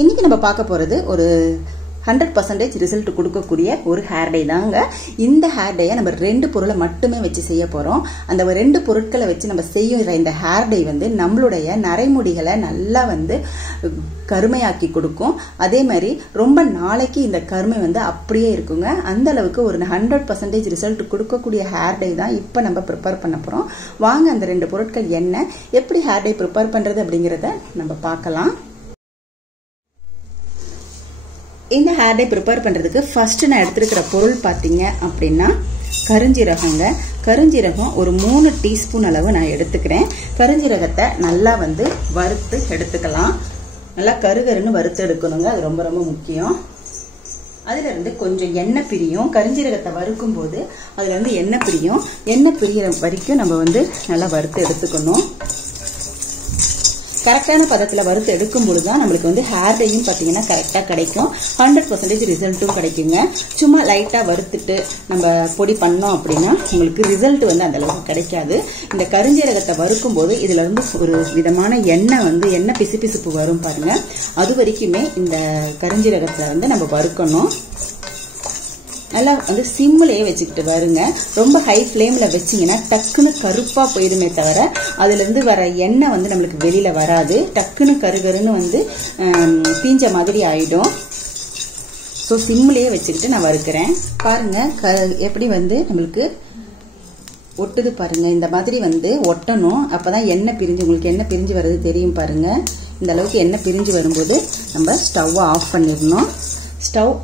இன்னைக்கு நம்ம பார்க்க போறது ஒரு 100% ரிசல்ட் கொடுக்கக்கூடிய ஒரு ஹேர் டை தாங்க. இந்த ஹேர் டையை நம்ம 2 பொருளை மட்டுமே வச்சு செய்ய போறோம். அந்த 2 பொருட்களை வச்சு நம்ம செய்யற இந்த ஹேர் டை வந்து நம்மளுடைய நரைமுடிகளை நல்லா வந்து கருமையாக்கி கொடுக்கும். அதே மாதிரி ரொம்ப நாளைக்கு இந்த கருமை வந்து அப்படியே இருக்குங்க. அந்த அளவுக்கு ஒரு 100% ரிசல்ட் கொடுக்கக்கூடிய ஹேர் டை தான் இப்போ நம்ம ப்ரிப்பேர் பண்ண போறோம். வாங்க அந்த 2 பொருட்கள் என்ன, எப்படி ஹேர் டை ப்ரிப்பேர் பண்றது அப்படிங்கறத நம்ம பார்க்கலாம். இந்த ஹேர் டை ப்ரிப்பேர் பண்ணுறதுக்கு ஃபர்ஸ்ட் நான் எடுத்துருக்கிற பொருள் பார்த்தீங்க அப்படின்னா கருஞ்சீரகங்க. கருஞ்சீரகம் ஒரு 3 டீஸ்பூன் அளவு நான் எடுத்துக்கிறேன். கருஞ்சீரகத்தை நல்லா வந்து வறுத்து எடுத்துக்கலாம். நல்லா கருகருன்னு வறுத்து எடுக்கணுங்க, அது ரொம்ப ரொம்ப முக்கியம். அதுல இருந்து கொஞ்சம் எண்ணெய் பிரியும். கருஞ்சீரகத்தை வறுக்கும் போது அதுல இருந்து எண்ணெய் பிரியும். எண்ணெய் பிரிகிற வரைக்கும் நம்ம வந்து நல்லா வறுத்து எடுத்துக்கணும். கரெக்டான பதத்தில் வறுத்து எடுக்கும் பொழுது தான் நம்மளுக்கு வந்து ஹேர் டையும் பார்த்தீங்கன்னா கரெக்டாக கிடைக்கும். 100% ரிசல்ட்டும் கிடைக்குங்க. சும்மா லைட்டாக வறுத்துட்டு நம்ம பொடி பண்ணோம் அப்படின்னா உங்களுக்கு ரிசல்ட் வந்து அந்த அளவுக்கு கிடைக்காது. இந்த கருஞ்சீரகத்தை வறுக்கும் போது இதுல இருந்து ஒரு விதமான எண்ணெய் பிசுபிசுப்பு வரும் பாருங்க. அது வரைக்குமே இந்த கருஞ்சீரகத்தை வந்து நம்ம வறுக்கணும். நல்லா வந்து சிம்மிலேயே வச்சுக்கிட்டு வருங்க. ரொம்ப ஹை ஃப்ளேமில் வச்சிங்கன்னா டக்குன்னு கருப்பாக போயிடுமே தவிர அதுலேருந்து வர எண்ணெய் வந்து நம்மளுக்கு வெளியில் வராது. டக்குன்னு கருகருன்னு வந்து தீஞ்ச மாதிரி ஆயிடும். ஸோ சிம்மிலேயே வச்சுக்கிட்டு நான் வறுக்கிறேன். பாருங்க எப்படி வந்து நம்மளுக்கு ஒட்டுது பாருங்க. இந்த மாதிரி வந்து ஒட்டணும். அப்போதான் எண்ணெய் பிரிஞ்சு, உங்களுக்கு எண்ணெய் பிரிஞ்சு வர்றது தெரியும் பாருங்க. இந்த அளவுக்கு எண்ணெய் பிரிஞ்சு வரும்போது நம்ம ஸ்டவ்வை ஆஃப் பண்ணிடணும். ஸ்டவ்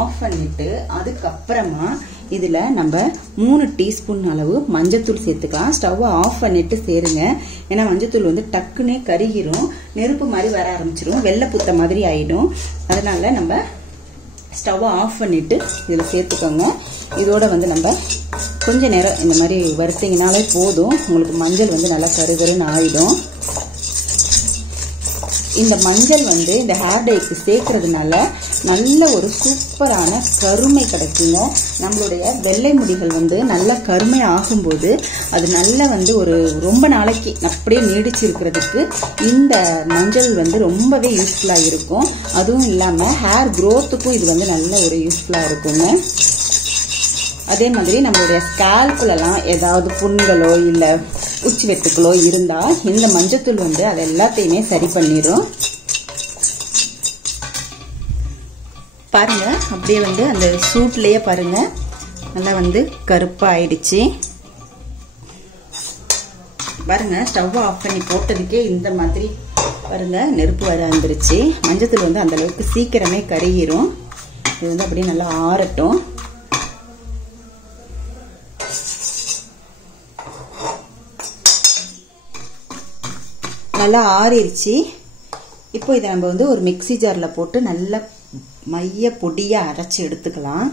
ஆஃப் பண்ணிட்டு அதுக்கப்புறமா இதுல நம்ம 3 டீஸ்பூன் அளவு மஞ்சத்தூள் சேர்த்துக்கலாம். ஸ்டவ் ஆஃப் பண்ணிட்டு சேருங்க. ஏன்னா மஞ்சத்தூள் வந்து டக்குன்னே கருகிரும், நெருப்பு மாதிரி வர ஆரம்பிச்சிரும், வெள்ளை புத்த மாதிரி ஆயிடும். அதனால நம்ம ஸ்டவ் ஆஃப் பண்ணிட்டு இதுல சேர்த்துக்கோங்க. இதோட வந்து நம்ம கொஞ்ச நேரம் இந்த மாதிரி வறுத்தீங்கனாலே போதும். உங்களுக்கு மஞ்சள் வந்து நல்லா கருகருன்னு ஆயிடும். இந்த மஞ்சள் வந்து இந்த ஹேர் டைக்கு சேர்க்கறதுனால நல்ல ஒரு சூப்பரான கருமை கிடைக்குங்க. நம்மளுடைய வெள்ளை முடிகள் வந்து நல்லா கருமை ஆகும்போது அது நல்லா வந்து ஒரு ரொம்ப நாளைக்கு அப்படியே நீடிச்சு இருக்கிறதுக்கு இந்த மஞ்சள் வந்து ரொம்பவே யூஸ்ஃபுல்லாக இருக்கும். அதுவும் இல்லாமல் ஹேர் க்ரோத்துக்கும் இது வந்து நல்ல ஒரு யூஸ்ஃபுல்லாக இருக்குங்க. அதே மாதிரி நம்மளுடைய ஸ்கேல்ப்லலாம் ஏதாவது புண்களோ இல்லை உச்சி வெட்டுக்களோ இருந்தால் இந்த மஞ்சத்தூள் வந்து அது எல்லாத்தையுமே சரி பண்ணிடும். பாருங்க அப்படியே வந்து அந்த சூட்லயே பாருங்க நல்லா வந்து கருப்பா ஆயிடுச்சு. பாருங்க ஸ்டவ் ஆஃப் பண்ணி போட்டதுக்கே இந்த மாதிரி பாருங்க நெருப்பு வர வந்துருச்சு. மஞ்சத்தூள் வந்து அந்த அளவுக்கு சீக்கிரமே கருகிரும். இது வந்து அப்படியே நல்லா ஆறட்டும். நல்லா ஆறிடுச்சு. இப்போ இதை நம்ம வந்து ஒரு மிக்ஸி ஜார்ல போட்டு நல்லா மைய பொடியா அரைச்சி எடுத்துக்கலாம்.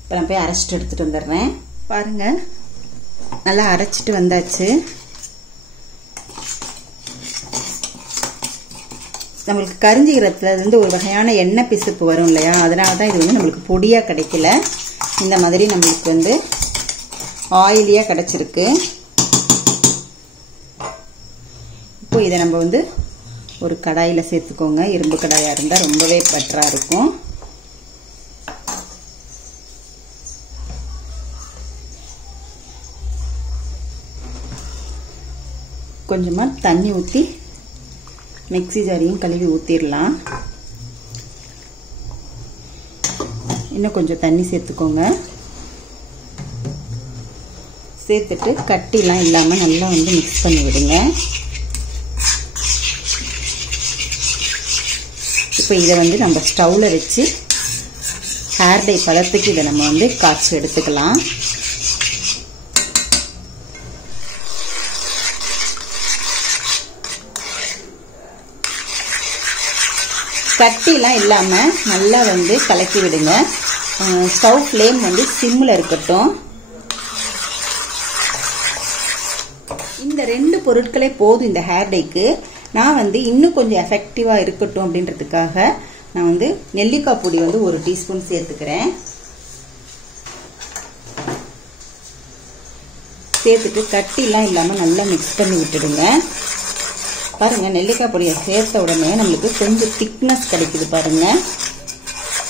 இப்போ நான் போய் அரைச்சிட்டு எடுத்துட்டு வந்துடுறேன். பாருங்க நல்லா அரைச்சிட்டு வந்தாச்சு. நம்மளுக்கு கருஞ்சீரகத்துல இருந்து ஒரு வகையான எண்ணெய் பிசுப்பு வரும் இல்லையா, அதனாலதான் இது வந்து நம்மளுக்கு பொடியா கிடைக்கல. இந்த மாதிரி நம்மளுக்கு வந்து ஆயிலியா கிடைச்சிருக்கு. இப்போ இதை நம்ம வந்து ஒரு கடாயில சேர்த்துக்கோங்க. இரும்பு கடாயா இருந்தா ரொம்பவே பெட்டரா இருக்கும். கொஞ்சமா தண்ணி ஊற்றி மிக்ஸி ஜாரையும் கழுவி ஊற்றிடலாம். இன்னும் கொஞ்சம் தண்ணி சேர்த்துக்கோங்க. சேர்த்துட்டு கட்டிலாம் இல்லாமல் நல்லா வந்து மிக்ஸ் பண்ணி விடுங்க. இப்போ இதை வந்து நம்ம ஸ்டவ்ல வச்சு ஹேர் டை பதத்துக்கு இதை நம்ம வந்து காய்ச்சி எடுத்துக்கலாம். கட்டிலாம் இல்லாமல் நல்லா வந்து கலக்கி விடுங்க. ஸ்டவ் ஃப்ளேம் வந்து சிம்மில் இருக்கட்டும். இந்த 2 பொருட்களே போதும் இந்த ஹேர் டைக்கு. நான் வந்து இன்னும் கொஞ்சம் எஃபெக்டிவாக இருக்கட்டும் அப்படின்றதுக்காக நான் வந்து நெல்லிக்காய் பொடி வந்து 1 டீஸ்பூன் சேர்த்துக்கிறேன். சேர்த்துட்டு கட்டிலாம் இல்லாமல் நல்லா மிக்ஸ் பண்ணி விட்டுடுங்க. பாருங்கள், நெல்லிக்காய் பொடியை சேர்த்த உடனே நம்மளுக்கு கொஞ்சம் திக்னஸ் கிடைக்குது பாருங்கள்.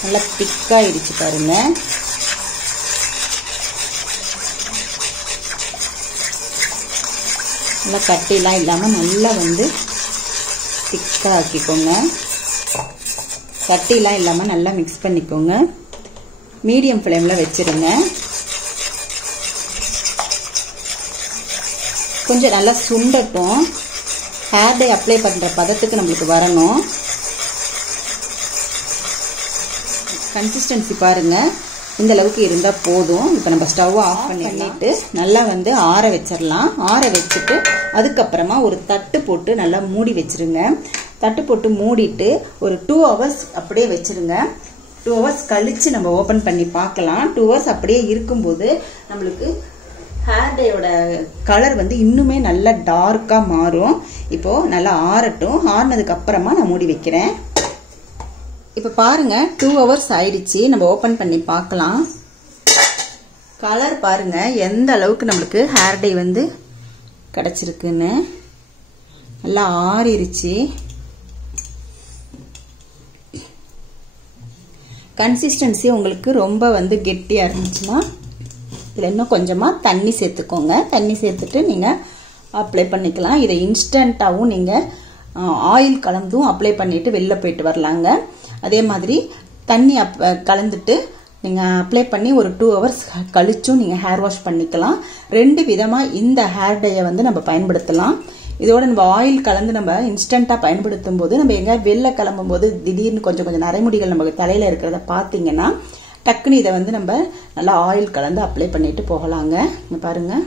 நல்லா திக்காயிடுச்சு பாருங்கள். நல்லா கட்டிலாம் இல்லாமல் நல்லா வந்து திக்காக ஆக்கிக்கோங்க. கட்டிலாம் இல்லாமல் நல்லா மிக்ஸ் பண்ணிக்கோங்க. மீடியம் ஃப்ளேமில் வச்சுருங்க. கொஞ்சம் நல்லா சுண்டட்டும். ஹேர் டை அப்ளை பண்ணுற பதத்துக்கு நம்மளுக்கு வரணும். கன்சிஸ்டன்சி பாருங்கள், இந்த அளவுக்கு இருந்தால் போதும். இப்போ நம்ம ஸ்டவ் ஆஃப் பண்ணிட்டு நல்லா வந்து ஆற வச்சிடலாம். ஆற வச்சுட்டு அதுக்கப்புறமா ஒரு தட்டு போட்டு நல்லா மூடி வச்சிருங்க. தட்டு போட்டு மூடிட்டு ஒரு 2 hours அப்படியே வச்சிருங்க. 2 hours கழிச்சு நம்ம ஓப்பன் பண்ணி பார்க்கலாம். 2 hours அப்படியே இருக்கும்போது நம்மளுக்கு ஹேர் டேயோட கலர் வந்து இன்னுமே நல்லா டார்க்காக மாறும். இப்போ நல்லா ஆறட்டும். ஆறினதுக்கு அப்புறமா நான் மூடி வைக்கிறேன். இப்போ பாருங்க, 2 hours ஆயிடுச்சு. நம்ம ஓப்பன் பண்ணி பார்க்கலாம். கலர் பாருங்க எந்த அளவுக்கு நம்மளுக்கு ஹேர் டை வந்து கிடைச்சிருக்குன்னு. நல்லா ஆறிடுச்சு. கன்சிஸ்டன்சி உங்களுக்கு ரொம்ப வந்து கெட்டியாக இருந்துச்சுன்னா இதில் இன்னும் கொஞ்சமாக தண்ணி சேர்த்துக்கோங்க. தண்ணி சேர்த்துட்டு நீங்கள் அப்ளை பண்ணிக்கலாம். இதை இன்ஸ்டண்ட்டாகவும் நீங்கள் ஆயில் கலந்தும் அப்ளை பண்ணிவிட்டு வெளில போயிட்டு வரலாங்க. அதே மாதிரி தண்ணி கலந்துட்டு நீங்கள் அப்ளை பண்ணி ஒரு 2 hours கழிச்சும் நீங்கள் ஹேர் வாஷ் பண்ணிக்கலாம். 2 விதமாக இந்த ஹேர் டையை வந்து நம்ம பயன்படுத்தலாம். இதோட நம்ம ஆயில் கலந்து நம்ம இன்ஸ்டண்ட்டாக பயன்படுத்தும் போது நம்ம எங்கேயாவது வெளில கிளம்பும் போது திடீர்னு கொஞ்சம் நரைமுடிகள் நம்ம தலையில் இருக்கிறத பார்த்தீங்கன்னா டக்குன்னு இதை வந்து நம்ம நல்லா ஆயில் கலந்து அப்ளை பண்ணிட்டு போகலாங்க. இங்கே பாருங்கள்,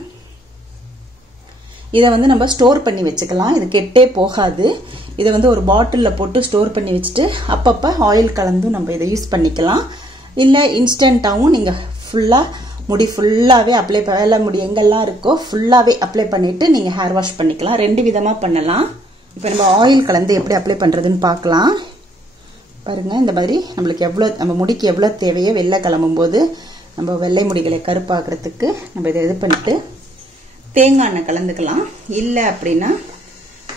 இதை வந்து நம்ம ஸ்டோர் பண்ணி வச்சுக்கலாம். இது கெட்டே போகாது. இதை வந்து ஒரு பாட்டிலில் போட்டு ஸ்டோர் பண்ணி வச்சுட்டு அப்பப்போ ஆயில் கலந்தும் நம்ம இதை யூஸ் பண்ணிக்கலாம். இல்லை இன்ஸ்டண்ட்டாகவும் நீங்கள் ஃபுல்லாக முடி ஃபுல்லாகவே அப்ளை வேலை முடி எங்கெல்லாம் இருக்கோ ஃபுல்லாகவே அப்ளை பண்ணிவிட்டு நீங்கள் ஹேர் வாஷ் பண்ணிக்கலாம். 2 விதமாக பண்ணலாம். இப்போ நம்ம ஆயில் கலந்து எப்படி அப்ளை பண்ணுறதுன்னு பார்க்கலாம். பாருங்கள், இந்த மாதிரி நம்மளுக்கு எவ்வளோ நம்ம முடிக்கு எவ்வளோ தேவையோ வெளில கிளம்பும்போது நம்ம வெள்ளை முடிகளை கருப்பாக்குறதுக்கு நம்ம இதை இது பண்ணிட்டு தேங்காய் எண்ணெய் கலந்துக்கலாம். இல்லை அப்படின்னா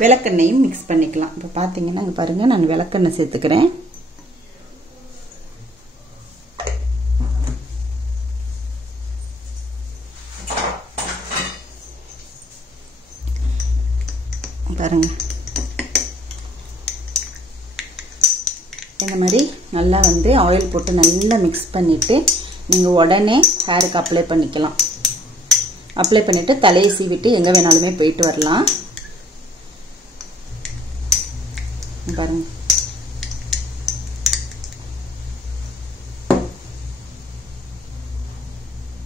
விளக்கெண்ணையும் மிக்ஸ் பண்ணிக்கலாம். இப்போ பார்த்தீங்கன்னா இங்கே பாருங்கள், நான் விளக்கெண்ணெய் சேர்த்துக்கிறேன். பாருங்க, இந்த மாதிரி நல்லா வந்து ஆயில் போட்டு நல்லா மிக்ஸ் பண்ணிவிட்டு நீங்கள் உடனே ஹேருக்கு அப்ளை பண்ணிக்கலாம். அப்ளை பண்ணிவிட்டு தலையை சீவிட்டு எங்கே வேணாலுமே போயிட்டு வரலாம். பாருங்க,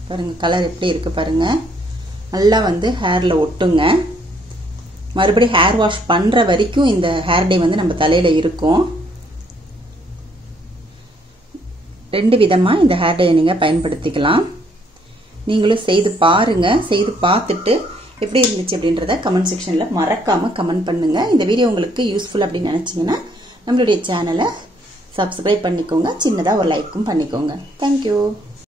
பாருங்க கலர் எப்படி இருக்கு பாருங்க. நல்லா வந்து ஹேரில் ஒட்டுங்க. மறுபடியும் ஹேர் வாஷ் பண்ணுற வரைக்கும் இந்த ஹேர் டை வந்து நம்ம தலையில் இருக்கும். 2 விதமாக இந்த ஹேர் டையை நீங்கள் பயன்படுத்திக்கலாம். நீங்களும் செய்து பாருங்கள். செய்து பார்த்துட்டு எப்படி இருந்துச்சு அப்படின்றத கமெண்ட் செக்ஷனில் மறக்காமல் கமெண்ட் பண்ணுங்கள். இந்த வீடியோ உங்களுக்கு யூஸ்ஃபுல் அப்படின்னு நினச்சிங்கன்னா நம்மளுடைய சேனலை சப்ஸ்கிரைப் பண்ணிக்கோங்க. சின்னதாக ஒரு லைக்கும் பண்ணிக்கோங்க. தேங்க்யூ.